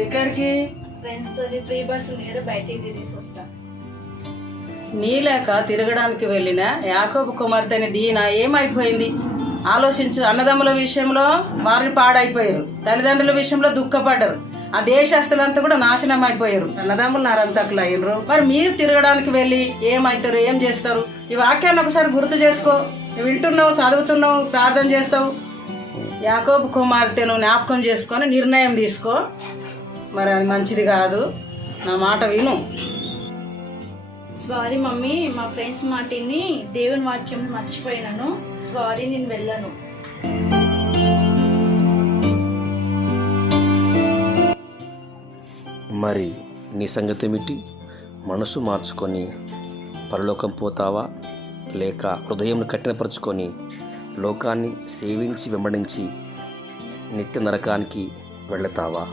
ఎక్కడికి? ఫ్రెండ్స్ తోటి 3 బర్డ్స్ దగ్గర బయటికి తిరిగి వస్తా. నీలేక తిరగడానికి వెళ్ళిన యాకోబు కుమార్తెని దీనా ఏమైపోయింది ఆలోచించు. అన్నదమ్ముల విషయంలో వారిని పాడైపోయారు, తల్లిదండ్రుల విషయంలో దుఃఖపడ్డారు, ఆ దేశస్తులంతా కూడా నాశనం అయిపోయారు, అన్నదమ్ములు నారంతకులు అయినరు. మరి మీరు తిరగడానికి వెళ్ళి ఏమవుతారు, ఏం చేస్తారు? ఈ వాక్యాన్ని ఒకసారి గుర్తు చేసుకో. నువ్వు వింటున్నావు, చదువుతున్నావు, ప్రార్థన చేస్తావు. యాకోబు కుమార్తెను జ్ఞాపకం చేసుకొని నిర్ణయం తీసుకో. మరి అది మంచిది కాదు. నా మాట విను. సారీ మమ్మీ, మా ఫ్రెండ్స్ మాటిని దేవుని వాక్యం మర్చిపోయినాను. సారీ, నేను వెళ్ళను. మరి నీ సంగతి ఏమిటి? మనసు మార్చుకొని పరలోకం పోతావా, లేక హృదయం కఠినపరుచుకొని లోకాన్ని సేవించి వెంబడించి నిత్య నరకానికి వెళతావా?